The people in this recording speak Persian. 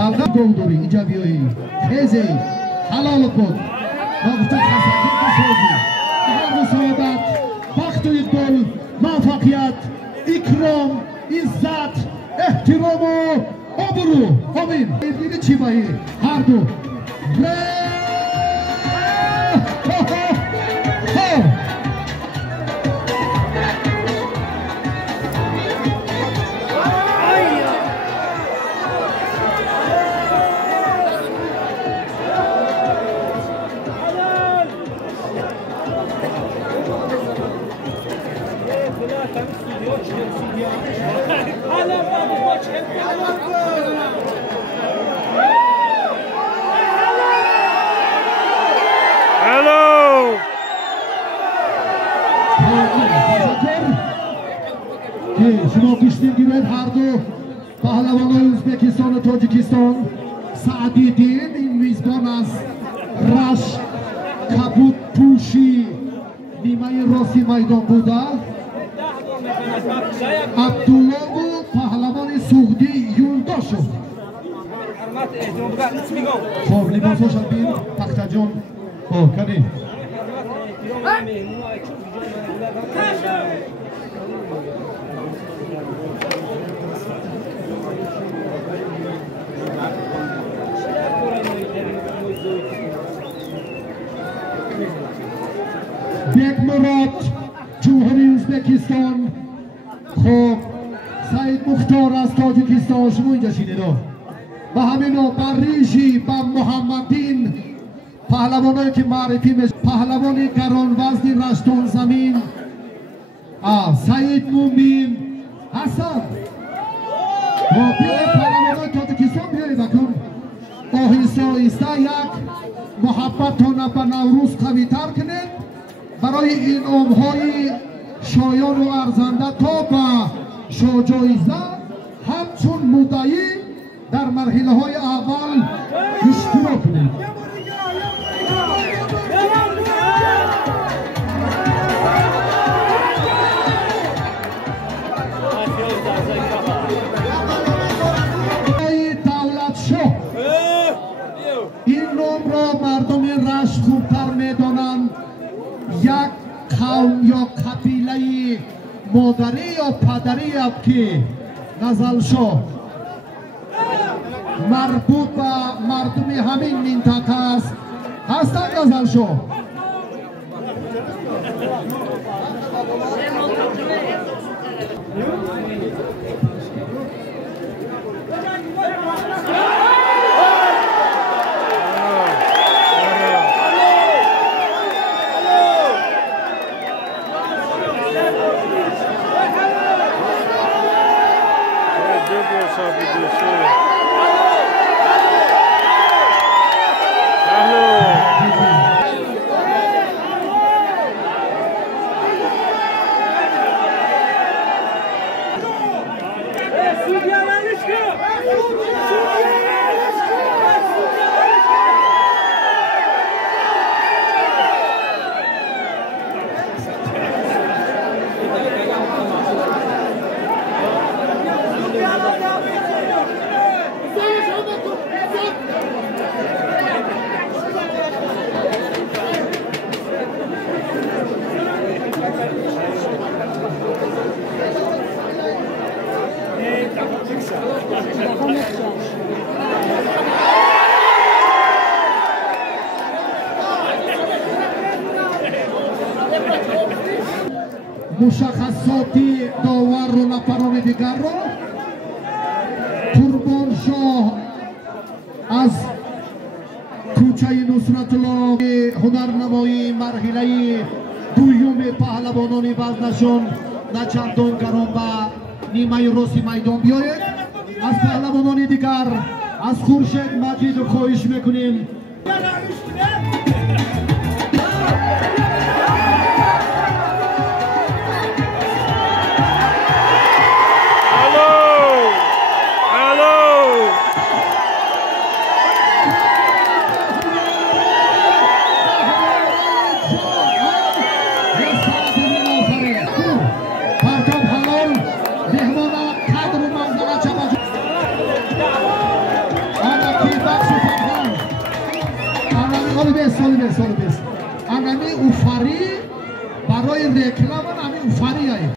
Salga Goldori ijabiyoyi Kheze halol بود Naqshband Hasanbek So'zi Ahli saodat baxt و iqbol muvaffaqiyat ikrom izzat ehtirom و obro amin Sevgili Chibayi har du شما گوشتین گیرید هر دو پهلوانای ازبکستان و تاجیکستان سعدی دین این میزبان از رش کبود پوشی نیمه راستی میدان بوده عبدالله و پهلوان سعودی یولداشو خب لیباس هاشم بین تخته جان کنید بیگ مراد جمهوری ازبکستان خب سعید مختار از تاجیکستان شما اینجا شینید و همینا بریجی و محمدین پهلوانایی که معرفی میشه پهلوان گران وزن رشتون زمین سعید مومین حسن و پهلوانای تاجیکستان بیایید بکن آهسته آهسته یک محبتتان به نوروز قوی‌تر کنید برای این عمرهای شایان و ارزنده تا به شاجایزه همچون مدعی در مرحله های اول اشتراک کنید دولتشاه این نام را مردم رشت خوبتر میدانند یک قوم یا قبیله مادری یا پدری است که غزلشاه مربوط به مردم همین منطقه است هستند غزلشاه مشخصاتی داور رو نفران دیگر رو قربان شاه از کوچه نصرت الله هنرنمایی مرحله دویم پهلوانان وزنشان نه چندان گران به نیمه راست میدان بیاید از پهلوانان دیگر از خورشید مجید رو خواهش میکنیم سال بیست انمی اوفری برای رکلام امی اوفری هایی